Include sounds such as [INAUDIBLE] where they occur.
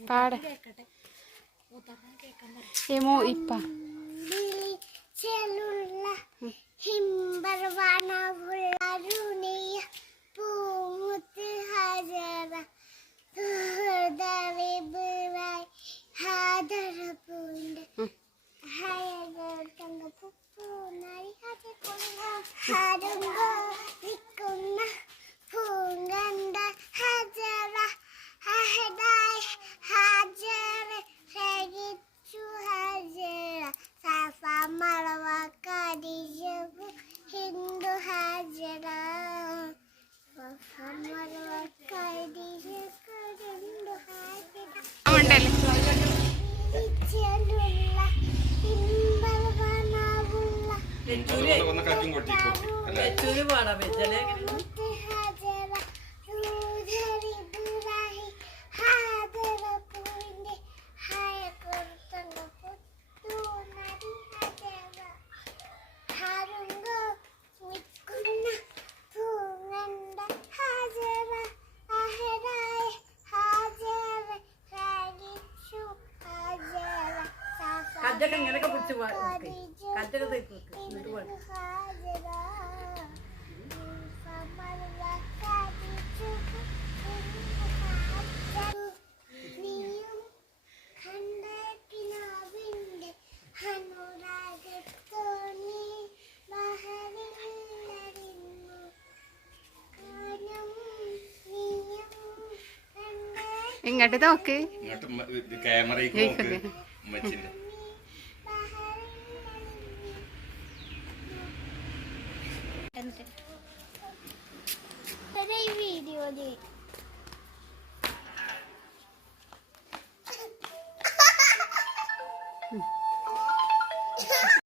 പാടെ. ഏമോ ഇപ്പ. ചെലുള്ള ഹിംബർവാണവുള്ള പൂമുത്ത് ഹജറ ഹൃദവിബിറായി ഹാദരപുണ്ട് ഹയകണ്ട പുപ്പൂനായി ഹജകൊള്ള ഹരുങ്കോ നിൽക്കുന്ന ഹജറ ഉണ്ടല്ലേ കജ്ജൊക്കെ ഇങ്ങനെയൊക്കെ പിടിച്ച് തേക്ക് എന്നിട്ട് പാടി ഇങ്ങോട്ട് നോക്ക്. ഇങ്ങോട്ട് anche per i video lì [LAUGHS] mm.